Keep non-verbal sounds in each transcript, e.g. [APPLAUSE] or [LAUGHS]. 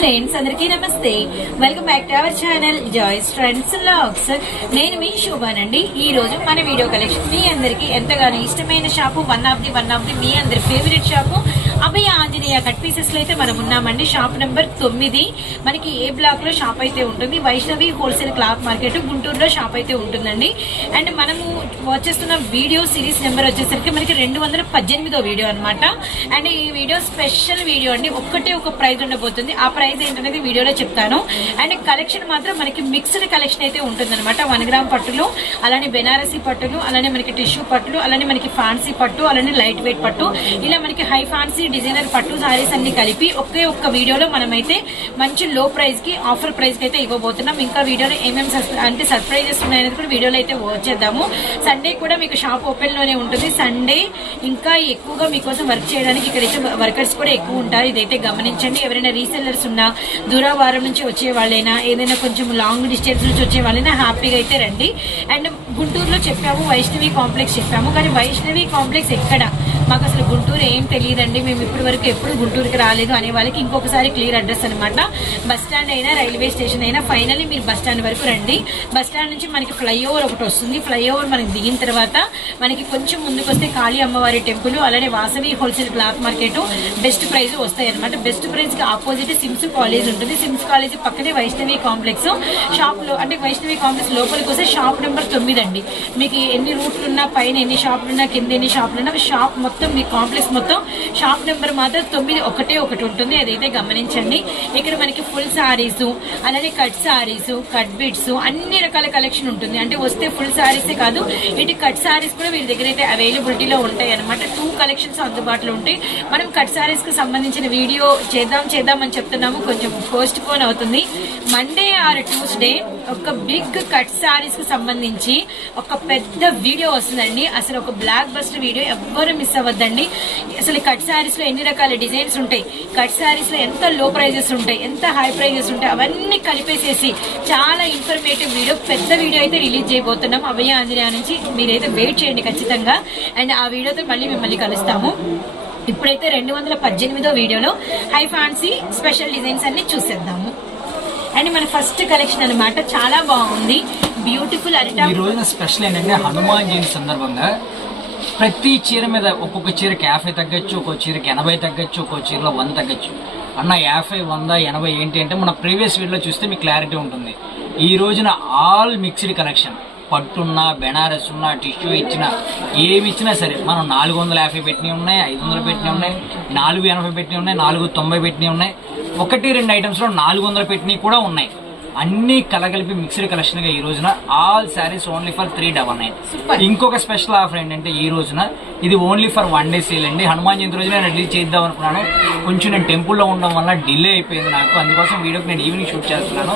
Friends అందరికీ నమస్తే. Welcome back to our channel Joy's friends logs నేను మీ శోభానండి. ఈ రోజు మన వీడియో కలెక్షన్ మీ అందరికీ ఎంతగానో ఇష్టమైన shop one of the one of the మీ అందరి favourite shop Abhaya Anjaneya cut పీసెస్లో అయితే మనం ఉన్నామండి. షాప్ నెంబర్ తొమ్మిది. మనకి ఏ బ్లాక్లో షాప్ అయితే ఉంటుంది? వైష్ణవి హోల్సేల్ క్లాత్ మార్కెట్ గుంటూరులో షాప్ అయితే ఉంటుందండి. అండ్ మనము వచ్చేస్తున్న వీడియో సిరీస్ నెంబర్ వచ్చేసరికి మనకి రెండు వందల పద్దెనిమిదో వీడియో అనమాట అండ్ ఈ వీడియో స్పెషల్ వీడియో అండి. ఒక్కటే ఒక ప్రైజ్ ఉండబోతుంది. ఆ ప్రైజ్ ఏంటనేది వీడియోలో చెప్తాను. అండ్ కలెక్షన్ మాత్రం మనకి మిక్స్డ్ కలెక్షన్ అయితే ఉంటుంది అనమాట వన్ గ్రామ్ పట్టులు అలానే బెనారసీ పట్టులు అలానే మనకి టిష్యూ పట్టులు అలానే మనకి ఫ్యాన్సీ పట్టు అలానే లైట్ వెయిట్ పట్టు. ఇలా మనకి హై ఫ్యాన్సీ డిజైనర్ పట్టు సారీస్ అన్ని కలిపి ఒకే ఒక్క వీడియోలో మనమైతే మంచి లో ప్రైస్కి ఆఫర్ ప్రైస్కి అయితే ఇవ్వబోతున్నాం. ఇంకా వీడియోలో ఏమేమి అంటే సర్ప్రైజెస్ ఉన్నాయనేది కూడా వీడియోలో అయితే వచ్చేద్దాము. సండే కూడా మీకు షాప్ ఓపెన్లోనే ఉంటుంది. సండే ఇంకా ఎక్కువగా మీకోసం వర్క్ చేయడానికి ఇక్కడైతే వర్కర్స్ కూడా ఎక్కువ ఉంటారు. ఇదైతే గమనించండి. ఎవరైనా రీసెల్లర్స్ ఉన్నా దూరవారం నుంచి వచ్చే వాళ్ళైనా ఏదైనా కొంచెం లాంగ్ డిస్టెన్స్ నుంచి వచ్చే వాళ్ళైనా హ్యాపీగా అయితే రండి. అండ్ గుంటూరులో చెప్పాము వైష్ణవి కాంప్లెక్స్ చెప్పాము. కానీ వైష్ణవి కాంప్లెక్స్ ఎక్కడ? మాకు అసలు గుంటూరు ఏం తెలియదండి. మేము ఇప్పటి వరకు ఎప్పుడు గుంటూరుకి రాలేదు అనే వాళ్ళకి ఇంకొకసారి క్లియర్ అడ్రస్ అనమాట బస్ స్టాండ్ అయినా రైల్వే స్టేషన్ అయినా ఫైనల్లీ మీరు బస్ స్టాండ్ వరకు రండి. బస్ స్టాండ్ నుంచి మనకి ఫ్లైఓవర్ ఒకటి వస్తుంది. ఫ్లైఓవర్ మనకి దిగిన తర్వాత మనకి కొంచెం ముందుకు వస్తే కాళీ అమ్మవారి టెంపుల్ అలానే Vasavi wholesale cloth market best price వస్తాయి అనమాట బెస్ట్ ప్రైస్కి ఆపోజిట్ సిమ్స్ కాలేజ్ ఉంటుంది. సిమ్స్ కాలేజ్ పక్కనే వైష్ణవి కాంప్లెక్స్. షాప్లో అంటే వైష్ణవి కాంప్లెక్స్ లోపలికి వస్తే షాప్ నెంబర్ తొమ్మిది అండి. మీకు ఎన్ని రూట్లు ఉన్నా పైన ఎన్ని షాపులు ఉన్నా కింద ఎన్ని షాపులు ఉన్నా షాప్ మొత్తం మీ కాంప్లెక్స్ మొత్తం షాప్ నెంబర్ మాత్రం తొమ్మిది ఒకటే ఒకటి ఉంటుంది. అదైతే గమనించండి. ఇక్కడ మనకి ఫుల్ సారీస్ అలానే కట్ సారీస్ కట్ బిట్స్ అన్ని రకాల కలెక్షన్ ఉంటుంది. అంటే వస్తే ఫుల్ సారీసే కాదు ఇటు కట్ సారీస్ కూడా వీళ్ళ దగ్గర అయితే అవైలబిలిటీలో ఉంటాయి అనమాట టూ కలెక్షన్స్ అందుబాటులో ఉంటాయి. మనం కట్ సారీస్కు సంబంధించిన వీడియో చేద్దాం చేద్దాం అని చెప్తున్నాము. కొంచెం పోస్ట్ పోన్ అవుతుంది. మండే ఆర్ ట్యూస్డే ఒక బిగ్ కట్ సారీస్కి సంబంధించి ఒక పెద్ద వీడియో వస్తుందండి. అసలు ఒక బ్లాక్ బస్టర్ వీడియో ఎవ్వరు మిస్ అవ్వద్దండి. అసలు కట్ సారీస్లో ఎన్ని రకాల డిజైన్స్ ఉంటాయి? కట్ సారీస్లో ఎంత లో ప్రైజెస్ ఉంటాయి? ఎంత హై ప్రైజెస్ ఉంటాయి? అవన్నీ కలిపేసేసి చాలా ఇన్ఫర్మేటివ్ వీడియో పెద్ద వీడియో అయితే రిలీజ్ చేయబోతున్నాం. అభయ ఆంజనేయ నుంచి మీరైతే వెయిట్ చేయండి ఖచ్చితంగా. అండ్ ఆ వీడియోతో మళ్ళీ మిమ్మల్ని కలుస్తాము. ఇప్పుడైతే రెండు వందల పద్దెనిమిదో వీడియోలో హై ఫ్యాన్సీ స్పెషల్ డిజైన్స్ అన్ని చూసేద్దాము. అండ్ మన ఫస్ట్ కలెక్షన్ అన్నమాట చాలా బాగుంది. బ్యూటిఫుల్ అరిటా ఈ రోజున స్పెషల్ ఏంటంటే హనుమాన్ జయంతి సందర్భంగా ప్రతి చీర మీద ఒక్కొక్క చీరకి యాభై తగ్గచ్చు ఒక్కొక్క చీరకి ఎనభై తగ్గచ్చు ఒక్కొక్క చీరలో వంద తగ్గచ్చు. అన్న యాభై వంద ఎనభై ఏంటి అంటే మన ప్రీవియస్ వీడియోలో చూస్తే మీకు క్లారిటీ ఉంటుంది. ఈ రోజున ఆల్ మిక్స్డ్ కలెక్షన్ పట్టున్నా బెనారస్ ఉన్నా టిష్యూ ఇచ్చినా ఏమి ఇచ్చినా సరే మనం నాలుగు వందల యాభై పెట్టినవి ఉన్నాయి ఐదు వందలు పెట్టినవి ఉన్నాయి నాలుగు ఎనభై పెట్టినవి ఉన్నాయి నాలుగు తొంభై పెట్టినవి ఉన్నాయి. ఒకటి రెండు ఐటమ్స్లో నాలుగు వందలు పెట్టినవి కూడా ఉన్నాయి. అన్ని కలగలిపి మిక్స్డ్ కలెక్షన్గా ఈ రోజున all saris only for three double nine. ఇంకొక స్పెషల్ ఆఫర్ ఏంటంటే ఈ రోజున ఇది only for one day sale అండి. హనుమాన్ జయంతి రోజున నేను రిలీజ్ చేద్దాం అనుకున్నాను. కొంచెం నేను టెంపుల్లో ఉండడం వల్ల డిలే అయిపోయింది నాకు. అందుకోసం వీడియోకి నేను ఈవినింగ్ షూట్ చేస్తున్నాను.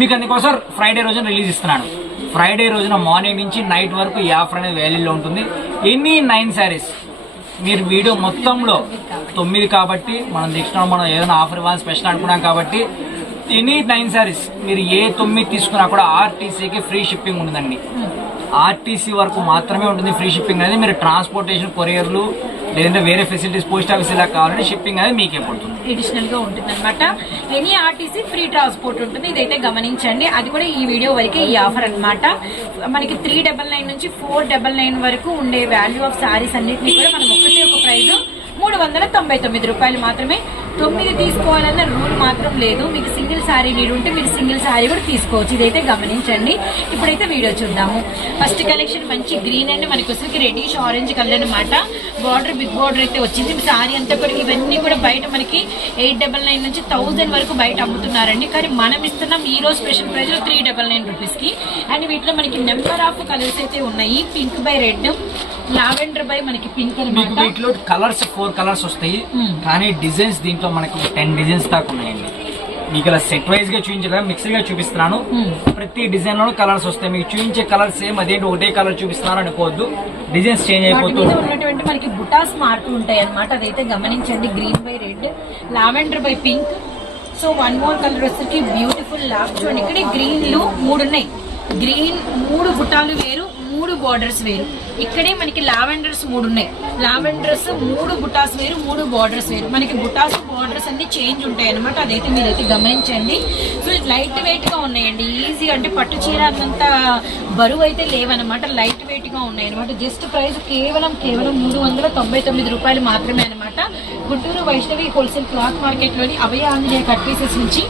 మీకు అందుకోసం ఫ్రైడే రోజున రిలీజ్ ఇస్తున్నాను. ఫ్రైడే రోజున మార్నింగ్ నుంచి నైట్ వరకు ఈ ఆఫర్ అనేది వ్యాలీలో ఉంటుంది. ఎనీ నైన్ శారీస్ మీరు వీడియో మొత్తంలో తొమ్మిది కాబట్టి మనం తీసుకున్నాం మనం ఏదైనా ఆఫర్ ఇవ్వాలి స్పెషల్ అనుకున్నాం కాబట్టి ఎనీ నైన్ సారీస్ మీరు ఏ తొమ్మిది తీసుకున్నా కూడా ఆర్టీసీకి ఫ్రీ షిప్పింగ్ ఉంటుందండి. ఆర్టీసీ వరకు మాత్రమే ఉంటుంది ఫ్రీ షిప్పింగ్ అనేది. మీరు ట్రాన్స్పోర్టేషన్ కొరియర్లు లేదంటే వేరే ఫెసిలిటీస్ పోస్ట్ ఆఫీస్ ఇలా కావాలంటే షిప్పింగ్ అనేది మీకే పడుతుంది. అడిషనల్గా ఉంటుంది అనమాట ఎనీ ఆర్టీసీ ఫ్రీ ట్రాన్స్పోర్ట్ ఉంటుంది. ఇదైతే గమనించండి. అది కూడా ఈ వీడియో వరకే ఈ ఆఫర్ అన్నమాట. మనకి త్రీ డబల్ నైన్ నుంచి ఫోర్ డబల్ నైన్ వరకు ఉండే వాల్యూ ఆఫ్ సారీస్ అన్నింటినీ కూడా మనం ఒకటే ఒక ప్రైస్ మూడు వందల తొంభై తొమ్మిది రూపాయలు మాత్రమే తొమ్మిది తీసుకోవాలన్న రూల్ మాత్రం లేదు. మీకు సింగిల్ సారీ నీడు ఉంటే మీరు సింగిల్ సారీ కూడా తీసుకోవచ్చు. ఇదైతే గమనించండి. ఇప్పుడైతే వీడియో చూద్దాము. ఫస్ట్ కలెక్షన్ మంచి గ్రీన్ అండ్ మనకి వచ్చేసరికి రెడ్డిష్ ఆరెంజ్ కలర్ అనమాట బార్డర్ బిగ్ బార్డర్ అయితే వచ్చింది. సారీ అంతా కూడా ఇవన్నీ కూడా బయట మనకి ఎయిట్ డబల్ నైన్ నుంచి థౌసండ్ వరకు బయట అమ్ముతున్నారండి. కానీ మనం ఇస్తున్నాం ఈ రోజు special price three double nine రూపీస్కి. అండ్ వీటిలో మనకి నెంబర్ ఆఫ్ కలర్స్ అయితే ఉన్నాయి. Pink by red lavender by మనకి పింక్ అనమాట కలర్స్ ఫోర్ కలర్స్ వస్తాయి. Hmm. కానీ డిజైన్స్ దీంట్లో మనకు టెన్ డిజైన్స్ దాకా ఉన్నాయండి. మీకు ఇలా సెట్ వైజ్గా చూపించగా మిక్స్డ్గా చూపిస్తున్నాను. Hmm. ప్రతి డిజైన్ లోనూ కలర్స్ వస్తాయి. మీకు చూపించే కలర్ సేమ్ అదేంటి ఒకటే కలర్ చూపిస్తున్నారు అనుకోవద్దు. డిజైన్స్ చేంజ్ వాటి అయిపోతూ మీద ఉన్నటువంటి మనకి బుటాస్ మారుతూ ఉంటాయి అనమాట అదైతే గమనించండి. Green by red lavender by pink so one more colour వచ్చేసరికి బ్యూటిఫుల్ లావ్ చూడండి ఇక్కడ గ్రీన్లు మూడు ఉన్నాయి. గ్రీన్ మూడు బుటాలు వేరు మూడు బార్డర్స్ వేరు. ఇక్కడే మనకి లావెండర్స్ మూడు ఉన్నాయి లావెండర్స్ మూడు బుటాస్ వేరు మూడు బార్డర్స్ వేరు. మనకి బుటాస్ బార్డర్స్ అన్ని చేంజ్ ఉంటాయి అనమాట అదైతే మీరైతే గమనించండి. సో లైట్ వెయిట్గా ఉన్నాయండి. ఈజీ అంటే పట్టు చీర అంత బరువు అయితే లేవనమాట లైట్ వెయిట్గా ఉన్నాయి అనమాట జస్ట్ ప్రైస్ కేవలం కేవలం మూడు వందల తొంభై తొమ్మిది రూపాయలు మాత్రమే అనమాట గుంటూరు వైష్ణవి హోల్సేల్ క్లాత్ మార్కెట్లోని అభయ ఆంజనేయ కట్ పీసెస్ నుంచి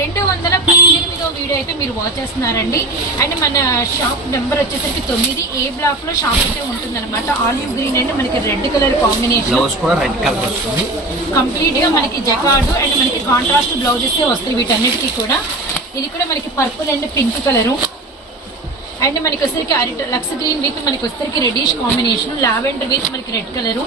రెండు వందల పద్దెనిమిది వీడియో అయితే మీరు వాచ్ చేస్తున్నారండి. అండ్ మన షాప్ నెంబర్ వచ్చేసరికి తొమ్మిది. ఏ బ్లాక్లో షాప్ అయితే ఉంటుంది అనమాట ఆలివ్ గ్రీన్ అండ్ మనకి రెడ్ కలర్ కాంబినేషన్ బ్లౌజ్ కూడా రెడ్ కలర్ వస్తుంది. కంప్లీట్గా మనకి జకార్డు అండ్ మనకి కాంట్రాస్ట్ బ్లౌజెస్ వస్తాయి వీటన్నిటికీ కూడా. ఇది కూడా మనకి purple and pink colour and మనకి వచ్చేసరికి అరిట లక్స్ గ్రీన్ విత్ మనకి వచ్చేసరికి రెడిష్ కాంబినేషన్ లావెండర్ విత్ మనకి red colour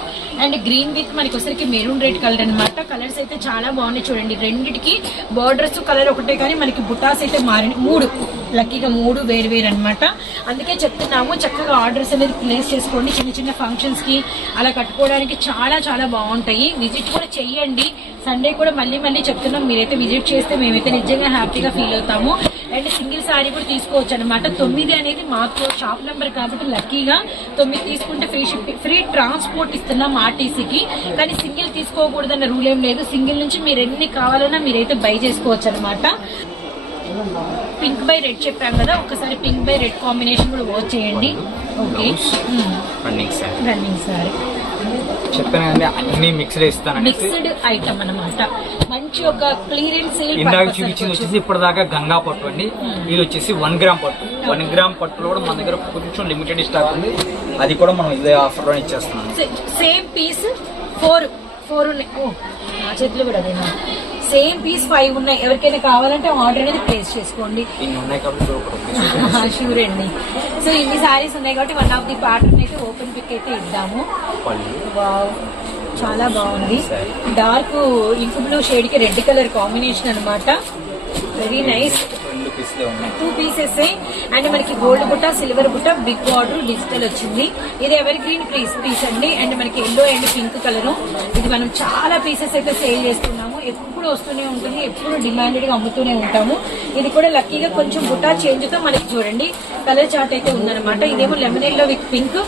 and green with మనకి వచ్చేసరికి మెరూన్ రెడ్ కలర్ అనమాట కలర్స్ అయితే చాలా బాగున్నాయి చూడండి. రెండిటికి బార్డర్స్ కలర్ ఒకటే కానీ మనకి బుటాస్ అయితే మారిన మూడు. లక్కీగా మూడు వేరు వేరు అనమాట అందుకే చెప్తున్నాము చక్కగా ఆర్డర్స్ అనేది ప్లేస్ చేసుకోండి. చిన్న చిన్న ఫంక్షన్స్కి అలా కట్టుకోవడానికి చాలా చాలా బాగుంటాయి. విజిట్ కూడా చెయ్యండి. సండే కూడా మళ్ళీ మళ్ళీ చెప్తున్నాం. మీరైతే విజిట్ చేస్తే మేమైతే నిజంగా హ్యాపీగా ఫీల్ అవుతాము. అండ్ సింగిల్ సారీ కూడా తీసుకోవచ్చు అనమాట తొమ్మిది అనేది మాకు షాప్ నెంబర్ కాబట్టి లక్కీగా తొమ్మిది తీసుకుంటే ఫ్రీ షిప్పింగ్ ఫ్రీ ట్రాన్స్పోర్ట్ ఇస్తున్నాం ఆర్టీసీకి కానీ సింగిల్ తీసుకోకూడదన్న రూల్ ఏం లేదు. సింగిల్ నుంచి మీరు ఎన్ని కావాలన్నా మీరైతే బై చేసుకోవచ్చు అనమాట పింక్ బై రెడ్ చెప్పాం కదా ఒకసారి పింక్ బై రెడ్ కాంబినేషన్ కూడా వాచ్ చేయండి. Okay running sir running sari చెప్పాను కదండి అన్ని మిక్స్డ్ ఇస్తానండి మిక్స్డ్ ఐటమ్ అన్నమాట. మంచి ఒక క్లియరెన్స్ సేల్ ఇందాక చూపించింది వచ్చేసి ఇప్పటిదాకా గంగా పట్టు అండి. ఇది వచ్చేసి వన్ గ్రామ్ పట్టు. వన్ గ్రామ్ పట్టులో కూడా మన దగ్గర కొంచెం లిమిటెడ్ స్టాక్ ఉంది. అది కూడా మనం ఇదే ఆఫర్లో ఇచ్చేస్తున్నాం సేమ్ పీస్ ఫోర్ ఫోర్ ఉన్నాయి. ఓ నా చేతిలో కూడా అదేనా? సేమ్ పీస్ ఫైవ్ ఉన్నాయి. ఎవరికైనా కావాలంటే ఆర్డర్ అనేది ప్లేస్ చేసుకోండి. షూర్ [LAUGHS] అండి. సో ఇన్ని సారీస్ ఉన్నాయి కాబట్టి వన్ ఆఫ్ ది ప్యాటర్న్ అయితే ఓపెన్ పిక్ అయితే ఇద్దాము. చాలా బాగుంది. డార్క్ ఇంక్ బ్లూ షేడ్కి రెడ్ కలర్ కాంబినేషన్ అన్నమాట. Very nice two pieces and మనకి గోల్డ్ బుట్ట సిల్వర్ బుట్ట బిగ్ బార్డర్ డిజిటల్ వచ్చింది. ఇది ఎవర్ గ్రీన్ పీస్ పీస్ అండి. అండ్ మనకి ఎల్లో అండ్ పింక్ కలర్ ఇది మనం చాలా పీసెస్ అయితే సేల్ చేస్తున్నాము. ఎప్పుడు వస్తూనే ఉంటుంది ఎప్పుడు డిమాండెడ్గా అమ్ముతూనే ఉంటాము. ఇది కూడా లక్కీగా కొంచెం బుట్టా చేంజ్తో మనకి చూడండి కలర్ చార్ట్ అయితే ఉందన్నమాట. ఇదేమో lemon yellow with pink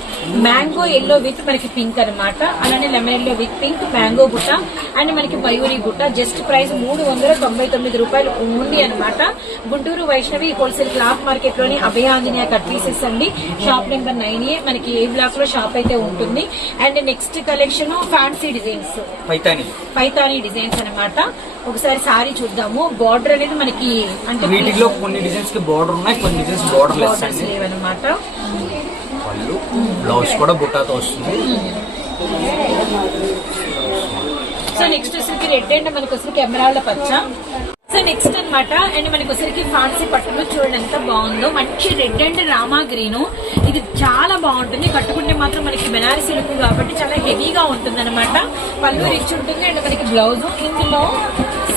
mango yellow with మనకి పింక్ అన్నమాట. అలానే lemon yellow with pink mango బుట్ట అండ్ మనకి మయూరి బుట్ట జస్ట్ ప్రైస్ మూడు వందల తొంభై తొమ్మిది రూపాయలు ఓన్లీ అన్నమాట. గుంటూరు వైష్ణవి హోల్సేల్ క్లాత్ మార్కెట్లోని అభయాంజనేయ కట్ పీసెస్ అండి. షాప్ నెంబర్ నైన్ ఏ మనకి ఏ బ్లాక్లో షాప్ అయితే ఉంటుంది. And next collection fancy designs Paithani. Paithani designs అన్నమాట. ఒకసారి సారీ చూద్దాము. బార్డర్ అనేది మనకి అంటే వీటిలో కొన్ని డిజైన్స్కి బార్డర్ ఉన్నాయి కొన్ని డిజైన్స్ బార్డర్ లెస్ అండి. లేవన్నమాట పళ్ళు బ్లౌజ్ కూడా బుట్టాతో వస్తుంది. సో నెక్స్ట్ వచ్చరికి రెడ్ అండ్ మనకి వచ్చరికి ఎమరాల్డ్ పచ్చ. సో నెక్స్ట్ అన్నమాట అండ్ మనకి వచ్చరికి ఫ్యాన్సీ పట్టులో చూడండి ఎంత బాగుందో. మంచి రెడ్ అండ్ రామా గ్రీన్ ఇది చాలా బాగుంటుంది. కట్టుకుంటే మాత్రం మనకి బెనారసీ లుక్ కాబట్టి చాలా హెవీగా ఉంటుంది అనమాట పళ్ళు రిచ్ ఉంటుంది అండ్ మనకి బ్లౌజ్ ఇందులో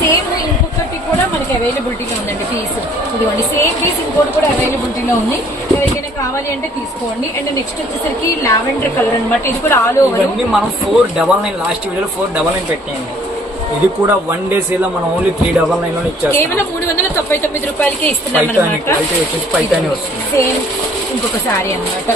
సేమ్ ఇంకొకటి కూడా మనకి అవైలబిలిటీలో ఉందండి పీస్ ఇదిగోండి సేమ్ పీస్ ఇంకోటి కూడా అవైలబిలిటీలో ఉంది. ఎవరికైనా కావాలి అంటే తీసుకోండి. అండ్ నెక్స్ట్ వచ్చేసరికి లావెండర్ కలర్ అన్నమాట. ఇది కూడా ఆల్ ఓవర్ మనం ఫోర్ డబల్ నైన్ లాస్ట్ వీడియోలో ఫోర్ డబల్ నైన్ పెట్టేయండి ఇది కూడా వన్ డే సేల్ మనం ఓన్లీ త్రీ డబల్ నైన్లో కేవలం మూడు వందల తొంభై తొమ్మిది రూపాయలకి ఇస్తున్నాం అనమాట పైతాని వస్తుంది. సేమ్ ఇంకొక సారీ అన్నమాట.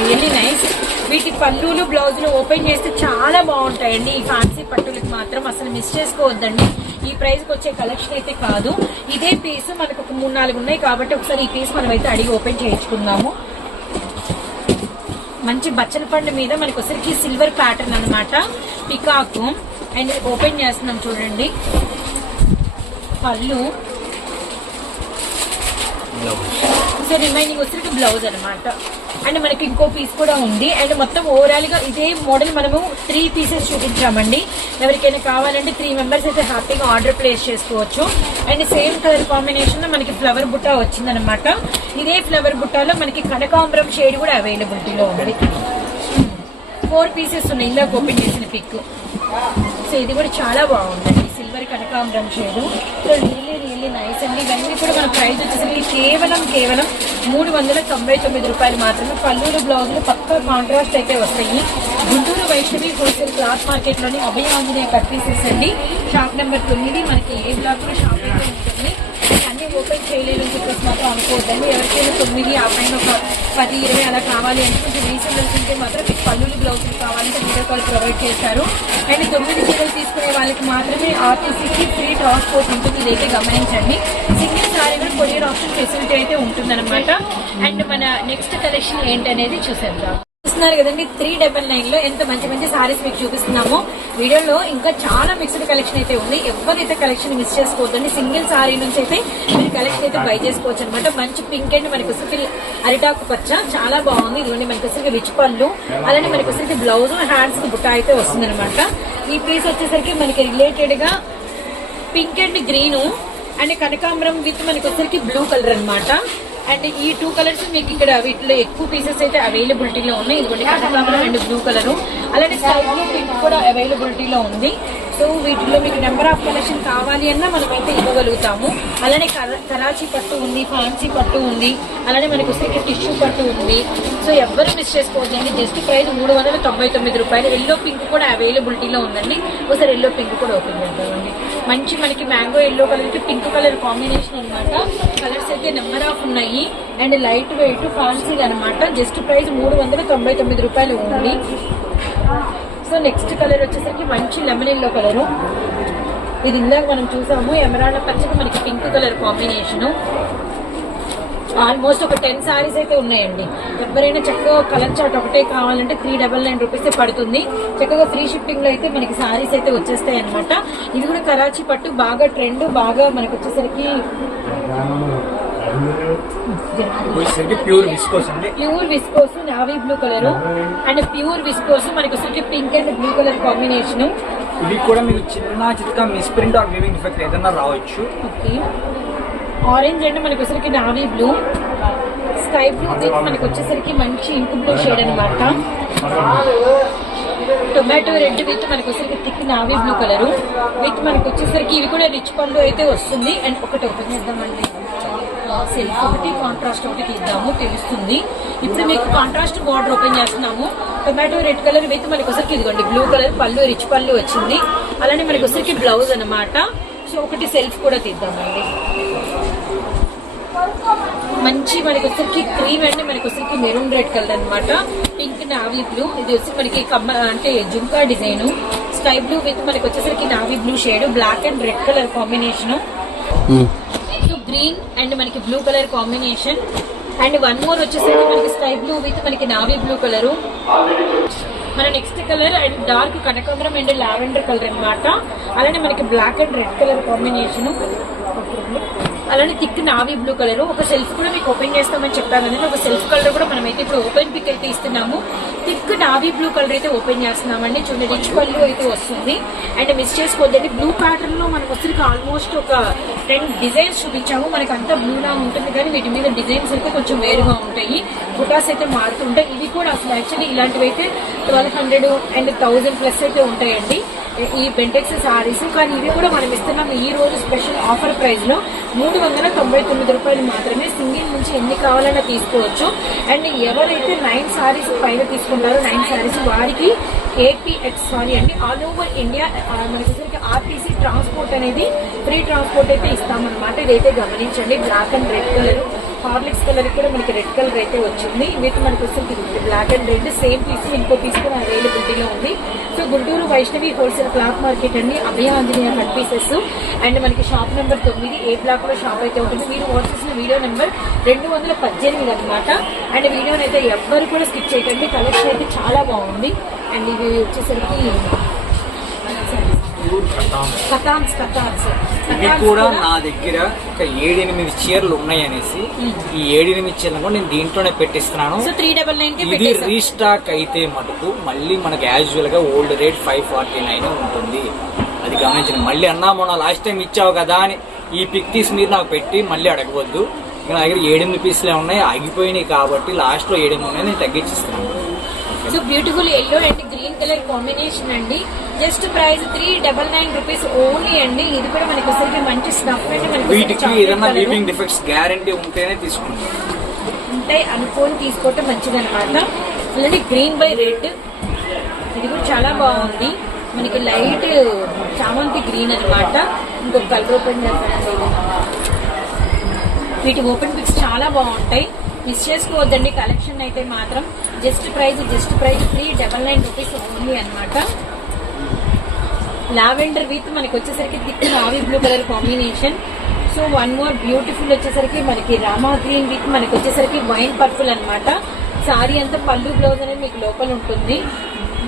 రియల్లీ నైస్ వీటి పళ్ళులు బ్లౌజులు ఓపెన్ చేస్తే చాలా బాగుంటాయండి. ఈ ఫ్యాన్సీ పట్టులకి మాత్రం అసలు మిస్ చేసుకోవద్దండి. ఈ ప్రైస్కి వచ్చే కలెక్షన్ అయితే కాదు. ఇదే పీస్ మనకు ఒక మూడు నాలుగు ఉన్నాయి కాబట్టి ఒకసారి ఈ పీస్ మనం అయితే అడిగి ఓపెన్ చేయించుకుందాము. మంచి బచ్చల పండు మీద మనకి వచ్చరికి సిల్వర్ ప్యాటర్న్ అన్నమాట. పికాకు అండ్ ఓపెన్ చేస్తున్నాం చూడండి. పళ్ళు. సో రిమైనింగ్ వచ్చరికి బ్లౌజ్ అన్నమాట. అండ్ మనకి ఇంకో పీస్ కూడా ఉంది. అండ్ మొత్తం ఓవరాల్గా ఇదే మోడల్ మనము త్రీ పీసెస్ చూపించామండి. ఎవరికైనా కావాలంటే త్రీ మెంబర్స్ అయితే హ్యాపీగా ఆర్డర్ ప్లేస్ చేసుకోవచ్చు. అండ్ సేమ్ కలర్ కాంబినేషన్లో మనకి ఫ్లవర్ బుట్ట వచ్చిందనమాట ఇదే ఫ్లవర్ బుట్టాలో మనకి కనకాంబరం షేడ్ కూడా అవైలబిలిటీలో ఉంది. ఫోర్ పీసెస్ ఉన్నాయి. ఇందాక ఓపెన్ చేసిన పిక్ సో ఇది కూడా చాలా బాగుందండి సిల్వర్ కనకాంబరం shade so really really nice అండి ఇవన్నీ కూడా మన ప్రైస్ వచ్చేసరికి కేవలం కేవలం మూడు వందల తొంభై తొమ్మిది రూపాయలు మాత్రమే. పల్లూరు బ్లౌజ్లు పక్క కాంట్రాస్ట్ అయితే వస్తాయి. గుంటూరు వైష్ణవి హోల్సేల్ క్లాత్ మార్కెట్లోని అభయ ఆంజనేయ కట్ పీసెస్ అండి షాప్ నెంబర్ తొమ్మిది. మనకి ఏ బ్లాక్లో షాప్ ఓపెన్ చేయలేదు అని చెప్పేసి మాత్రం అనుకోవద్దండి. ఎవరికైనా తొమ్మిది ఆ పైన ఒక పది ఇరవై అలా కావాలి అంటే కొంచెం రీసెంట్ ఉంటే మాత్రం మీకు పల్లులు బ్లౌజులు కావాలంటే వీడియో కాల్ ప్రొవైడ్ చేశారు. అండ్ తొమ్మిది చీరలు తీసుకునే వాళ్ళకి మాత్రమే ఆర్టీసీకి ఫ్రీ ట్రాన్స్పోర్ట్ ఉంటుంది. ఇదైతే గమనించండి. సింగిల్ సారీ కూడా కొరియర్ ఆప్షన్ ఫెసిలిటీ అయితే ఉంటుందన్నమాట. అండ్ మన నెక్స్ట్ కలెక్షన్ ఏంటనేది చూసేద్దాం. చూస్తున్నారు కదండి. త్రీ డబల్ నైన్లో ఎంత మంచి మంచి సారీస్ మీకు చూపిస్తున్నామో. వీడియోలో ఇంకా చాలా మిక్స్డ్ కలెక్షన్ అయితే ఉంది. ఎవరైతే కలెక్షన్ మిస్ చేసుకోవద్దండి సింగిల్ సారీ నుంచి అయితే మీరు కలెక్షన్ అయితే బై చేసుకోవచ్చు అనమాట మంచి పింక్ అండ్ మనకి వస్తుంది అరిటాకు పచ్చ. చాలా బాగుంది. ఇదిగోండి మనకి వస్తుంది రిచ్ పళ్ళు. అలానే మనకి వస్తుంది బ్లౌజ్ హ్యాండ్స్కి బుట్ట అయితే వస్తుంది ఈ పీస్ వచ్చేసరికి మనకి రిలేటెడ్గా పింక్ అండ్ గ్రీన్ అండ్ కనకాంబరం విత్ మనకి వచ్చేసరికి బ్లూ కలర్ అనమాట అండ్ ఈ టూ కలర్స్ మీకు ఇక్కడ వీటిలో ఎక్కువ పీసెస్ అయితే అవైలబిలిటీలో ఉన్నాయి. ఇదిగోండి కనకాంబరం అండ్ బ్లూ కలర్ అలానే స్కై బ్లూ పింక్ కూడా అవైలబిలిటీలో ఉంది. సో వీటిలో మీకు నెంబర్ ఆఫ్ కలెక్షన్ కావాలి అన్నా మనమైతే ఇవ్వగలుగుతాము. అలానే కర- కరాచీ పట్టు ఉంది ఫ్యాన్సీ పట్టు ఉంది అలానే మనకు వచ్చేసరికి టిష్యూ పట్టు ఉంది. సో ఎవ్వరు మిస్ చేసుకోవద్దండి. జస్ట్ ప్రైస్ మూడు వందల తొంభై తొమ్మిది రూపాయలు. ఎల్లో పింక్ కూడా అవైలబిలిటీలో ఉందండి. ఒకసారి ఎల్లో పింక్ కూడా ఓపెన్ చేద్దామండి. మంచి మనకి mango yellow colour pink colour combination అన్నమాట. కలర్స్ అయితే నెంబర్ ఆఫ్ ఉన్నాయి. అండ్ లైట్ వెయిట్ ఫ్యాన్సీ అనమాట జస్ట్ ప్రైస్ మూడు వందల తొంభై తొమ్మిది రూపాయలు ఉంది. సో నెక్స్ట్ కలర్ వచ్చేసరికి మంచి లెమన్ ఎల్లో కలరు. ఇది ఇందాక మనం చూసాము ఎమరాళ్ళ పచ్చకి మనకి పింక్ కలర్ కాంబినేషన్. ఆల్మోస్ట్ ఒక టెన్ సారీస్ అయితే ఉన్నాయండి. ఎవరైనా చక్కగా కలర్ చాట్ ఒకటే కావాలంటే త్రీ డబల్ నైన్ రూపీస్ పడుతుంది. చక్కగా ఫ్రీ షిప్పింగ్లో అయితే మనకి సారీస్ అయితే వచ్చేస్తాయి అనమాట ఇది కూడా కరాచీ పట్టు బాగా ట్రెండ్ బాగా మనకు వచ్చేసరికి pure viscose pure viscose navy blue colour and pure viscose మనకి వచ్చేసరికి pink and blue colour combination ఇది కూడా మీకు చిన్న చిత్త మిస్ప్రింట్ ఆర్ వీవింగ్ డిఫెక్ట్ ఏదైనా రావచ్చు. ఓకే ఆరెంజ్ అంటే మనకి వచ్చేసరికి navy blue sky blue with మనకి వచ్చేసరికి మంచి ఇంకు బ్లూ షేడ్ అనమాట టొమాటో రెడ్ విత్ మనకి వచ్చేసరికి thick navy blue colour with మనకి వచ్చేసరికి ఇవి కూడా రిచ్ పళ్ళు అయితే వస్తుంది. అండ్ ఒకటి ఓపెన్ చేద్దామండి. సెల్ఫ్ ఒకటి కాంట్రాస్ట్ ఒకటి తీద్దాము తెలుస్తుంది. ఇప్పుడు మీకు కాంట్రాస్ట్ బార్డర్ ఓపెన్ చేస్తున్నాము. టొమాటో రెడ్ కలర్ విత్ మనకి ఒకసారికి ఇదిగోండి బ్లూ కలర్ పళ్ళు రిచ్ పళ్ళు వచ్చింది. అలానే మనకి ఒకసారికి బ్లౌజ్ అనమాట సో ఒకటి సెల్ఫ్ కూడా తీద్దామండి. మంచి మనకి వచ్చరికి క్రీమ్ అండి మనకి వచ్చరికి మెరూన్ రెడ్ కలర్ అన్నమాట. పింక్ నావీ బ్లూ ఇది వచ్చి మనకి కమ్మ అంటే jhumka design. Sky blue with మనకి వచ్చేసరికి navy blue shade black and red colour combination green and మనకి blue colour combination and one more వచ్చేసరికి మనకి స్కై బ్లూ విత్ మనకి నావీ బ్లూ కలర్ మన నెక్స్ట్ కలర్ అండ్ డార్క్ కనకాంబరం and lavender colour అన్నమాట. అలానే మనకి black and red colour combination అలానే థిక్ నావీ బ్లూ కలర్. ఒక సెల్ఫ్ కూడా మీకు ఓపెన్ చేస్తామని చెప్పాను కదండి ఒక సెల్ఫ్ కలర్ కూడా మనం అయితే ఇప్పుడు ఓపెన్ పిక్ అయితే ఇస్తున్నాము. థిక్ నావీ బ్లూ కలర్ అయితే ఓపెన్ చేస్తున్నామండి. చూడండి రిచ్ పళ్ళు అయితే వస్తుంది. అండ్ మిస్ చేసుకోవద్దండి బ్లూ ప్యాటర్న్లో మనకు వస్తుంది ఆల్మోస్ట్ ఒక రెండు డిజైన్స్ చూపించాము. మనకి అంతా బ్లూలా ఉంటుంది కానీ వీటి మీద డిజైన్స్ అయితే కొంచెం వేరుగా ఉంటాయి. ఫొటాస్ అయితే మారుతుంటాయి ఇవి కూడా అసలు యాక్చువల్లీ ఇలాంటివి అయితే twelve hundred and thousand plus అయితే ఉంటాయండి. ఈ బెంటెక్స్ సారీస్ కానీ ఇవి కూడా మనం ఇస్తున్నాం ఈ రోజు స్పెషల్ ఆఫర్ ప్రైస్లో మూడు వందల తొంభై తొమ్మిది రూపాయలు మాత్రమే సింగిల్ నుంచి ఎన్ని కావాలన్నా తీసుకోవచ్చు. అండ్ ఎవరైతే నైన్ సారీస్ పైన తీసుకుంటారో నైన్ సారీస్ వారికి ఏపీఎక్స్ సారీ అండి ఆల్ ఓవర్ ఇండియా మనకి ఆర్టీసీ ట్రాన్స్పోర్ట్ అనేది ఫ్రీ ట్రాన్స్పోర్ట్ అయితే ఇస్తామన్నమాట. ఇదైతే గమనించండి black and red colour Horlicks colour కూడా మనకి రెడ్ కలర్ అయితే వచ్చింది. వీటి మనకు వస్తుంది black and red same piece ఇంకో పీస్ కూడా అవైలబిలిటీలో ఉంది. So Guntur Vaishnavi wholesale cloth market అండి. Abhaya Anjaneya cut pieces and మనకి షాప్ నెంబర్ తొమ్మిది ఏ బ్లాక్లో షాప్ అయితే ఉంటుంది మీరు వాచ్ చేసిన వీడియో నెంబర్ రెండు వందల పద్దెనిమిది అనమాట అండ్ వీడియోని అయితే ఎవ్వరు కూడా స్కిప్ చేయకండి. కలెక్షన్ అయితే చాలా బాగుంది. అండ్ ఇది వచ్చేసరికి ఇవి కూడా నా దగ్గర ఒక ఏడెనిమిది చీరలు ఉన్నాయి అనేసి ఈ ఏడెనిమిది చీరలు కూడా నేను దీంట్లోనే పెట్టిస్తున్నాను. ఇది రీస్టాక్ అయితే మటుకు మళ్ళీ మనకి యాజువల్గా old rate five forty nine ఉంటుంది. అది గమనించండి. మళ్ళీ అన్నా మొన్న లాస్ట్ టైం ఇచ్చావు కదా అని ఈ పిక్ తీసి మీరు నాకు పెట్టి మళ్ళీ అడగవద్దు. ఇక నా దగ్గర ఏడెనిమిది పీసులే ఉన్నాయి ఆగిపోయినాయి కాబట్టి లాస్ట్లో ఏడెనిమిది ఉన్నాయి నేను తగ్గించిస్తున్నాను. So beautiful yellow and colour combination అండి. Just price three double nine rupees only అండి. ఇది కూడా మనకి వచ్చరికి మంచి వీటికి ఏదైనా colour లీవింగ్ డిఫెక్ట్స్ గ్యారంటీ ఉంటేనే తీసుకుంటాం. ఉంటాయి. అనుకోని తీసుకోవటం మంచిది అనమాట అలానే గ్రీన్ బై రెడ్ ఇది కూడా చాలా బాగుంది. మనకి లైట్ చామంతి గ్రీన్ అన్నమాట. ఇంకొక కలర్ ఓపెన్ చేస్తానండి. వీటి ఓపెన్ పిక్స్ చాలా బాగుంటాయి. మిస్ చేసుకోవద్దండి. కలెక్షన్ అయితే మాత్రం just price just price three double nine rupees only అనమాట లావెండర్ విత్ మనకి వచ్చేసరికి thick navy blue colour combination so one more beautiful వచ్చేసరికి మనకి రామా గ్రీన్ విత్ మనకి వచ్చేసరికి వైన్ పర్పుల్ అనమాట సారీ అంతా పళ్ళు బ్లౌజ్ అనేది మీకు లోపల ఉంటుంది.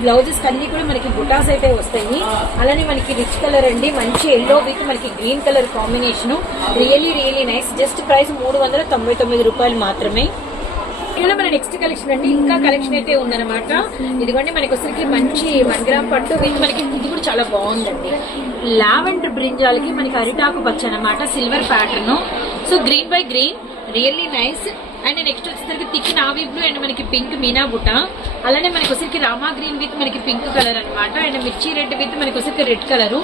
బ్లౌజెస్ అన్ని కూడా మనకి బుటాస్ అయితే వస్తాయి. అలానే మనకి రిచ్ కలర్ అండి. మంచి ఎల్లో విత్ మనకి green colour combination. Really really nice just price మూడు వందల తొంభై తొమ్మిది రూపాయలు మాత్రమే. ఇలా మన నెక్స్ట్ కలెక్షన్ అండి. ఇంకా కలెక్షన్ అయితే ఉందన్నమాట. ఇదిగోండి మనకి వచ్చరికి మంచి వన్ గ్రామ్ పట్టు విత్ మనకి ఇది కూడా చాలా బాగుందండి. లావెండర్ బ్రింజాలకి మనకి అరిటాకు పచ్చ అనమాట silver pattern so green by green really nice and next వచ్చేసరికి తిక్కి నావీ బ్లూ అండ్ మనకి పింక్ మీనా బుట్ట. అలానే మనకి వచ్చేసరికి రామా గ్రీన్ విత్ మనకి పింక్ కలర్ అనమాట అండ్ మిర్చి రెడ్ విత్ మనకి వచ్చేసరికి red colour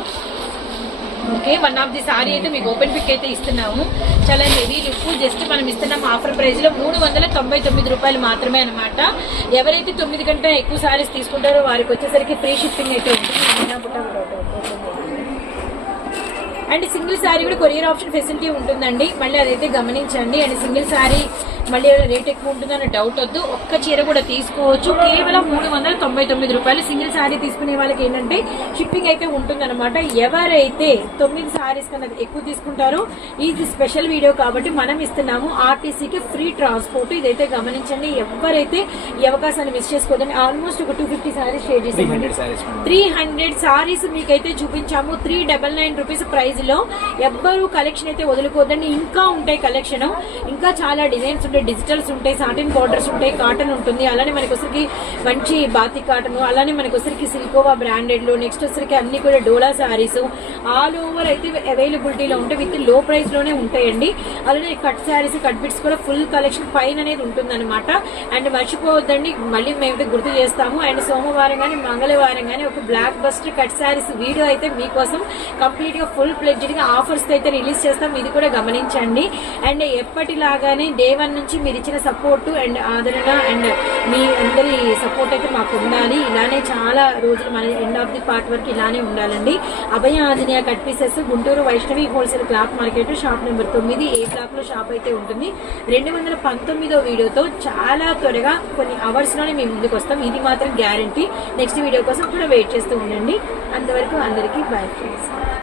okay one of the sari అయితే మీకు ఓపెన్ పిక్ అయితే ఇస్తున్నాము. చాలా హెవీ లుక్ జస్ట్ మనం ఇస్తున్నాం ఆఫర్ ప్రైస్లో మూడు వందల తొంభై తొమ్మిది రూపాయలు మాత్రమే అనమాట ఎవరైతే తొమ్మిది గంట ఎక్కువ సారీస్ తీసుకుంటారో వారికి వచ్చేసరికి ఫ్రీ షిప్పింగ్ అయితే ఉంటుంది. అండ్ సింగిల్ శారీ కూడా కొరియర్ ఆప్షన్ ఫెసిలిటీ ఉంటుందండి. మళ్ళీ అదైతే గమనించండి. అండ్ సింగిల్ శారీ మళ్ళీ రేట్ ఎక్కువ ఉంటుందన్న డౌట్ వద్దు. ఒక్క చీర కూడా తీసుకోవచ్చు. కేవలం మూడు వందల తొంభై తొమ్మిది రూపాయలు సింగిల్ శారీ తీసుకునే వాళ్ళకి ఏంటంటే షిప్పింగ్ అయితే ఉంటుందన్నమాట. ఎవరైతే తొమ్మిది శారీస్ కన్నా ఎక్కువ తీసుకుంటారో ఇది స్పెషల్ వీడియో కాబట్టి మనం ఇస్తున్నాము. ఆర్టీసీకి ఫ్రీ ట్రాన్స్పోర్ట్ ఇదైతే గమనించండి. ఎవరైతే ఈ అవకాశాన్ని మిస్ చేసుకోవద్దని ఆల్మోస్ట్ ఒక two fifty saris share three చేసామండి hundred saris three hundred saris మీకైతే చూపించాము. త్రీ డబల్ నైన్ రూపీస్ ప్రైస్లో ఎవ్వరు కలెక్షన్ అయితే వదులుకోవద్దండి ఇంకా ఉంటాయి కలెక్షన్ ఇంకా చాలా డిజైన్స్ ఉంటాయి. డిజిటల్స్ ఉంటాయి సాటిన్ బార్డర్స్ ఉంటాయి కాటన్ ఉంటుంది. అలానే మనకి వచ్చరికి మంచి బాతి కాటన్ అలానే మనకి వచ్చరికి సిల్కోవా బ్రాండెడ్లు నెక్స్ట్ వచ్చరికి అన్ని కూడా డోలా సారీస్ ఆల్ ఓవర్ అయితే అవైలబిలిటీలో ఉంటాయి విత్లో ప్రైస్లోనే ఉంటాయండి. అలానే కట్ శారీస్ కట్ బిట్స్ కూడా ఫుల్ కలెక్షన్ పైన అనేది ఉంటుందన్నమాట. అండ్ మర్చిపోవద్దండి మళ్ళీ మేము గుర్తు చేస్తాము. అండ్ సోమవారం కానీ మంగళవారం కానీ ఒక block buster cut saris video అయితే మీకోసం కంప్లీట్గా ఫుల్ ప్లెడ్జ్డ్గా ఆఫర్స్ అయితే రిలీజ్ చేస్తాం. ఇది కూడా గమనించండి. అండ్ ఎప్పటిలాగానే డే వన్ నుంచి మీరు ఇచ్చిన సపోర్టు అండ్ ఆదరణ అండ్ మీ అందరి సపోర్ట్ అయితే మాకు ఉండాలి. ఇలానే చాలా రోజులు మన ఎండ్ ఆఫ్ ది పార్ట్ వరకు ఇలానే ఉండాలండి. Abhaya Anjaneya cut pieces Guntur Vaishnavi wholesale cloth market shop number తొమ్మిది ఏ బ్లాక్లో షాప్ అయితే ఉంటుంది. రెండు వందల పంతొమ్మిదో వీడియోతో చాలా త్వరగా కొన్ని అవర్స్లోనే మేము ముందుకు వస్తాం. ఇది మాత్రం గ్యారంటీ నెక్స్ట్ వీడియో కోసం కూడా వెయిట్ చేస్తూ ఉండండి. అంతవరకు అందరికీ బై ఫ్రెండ్స్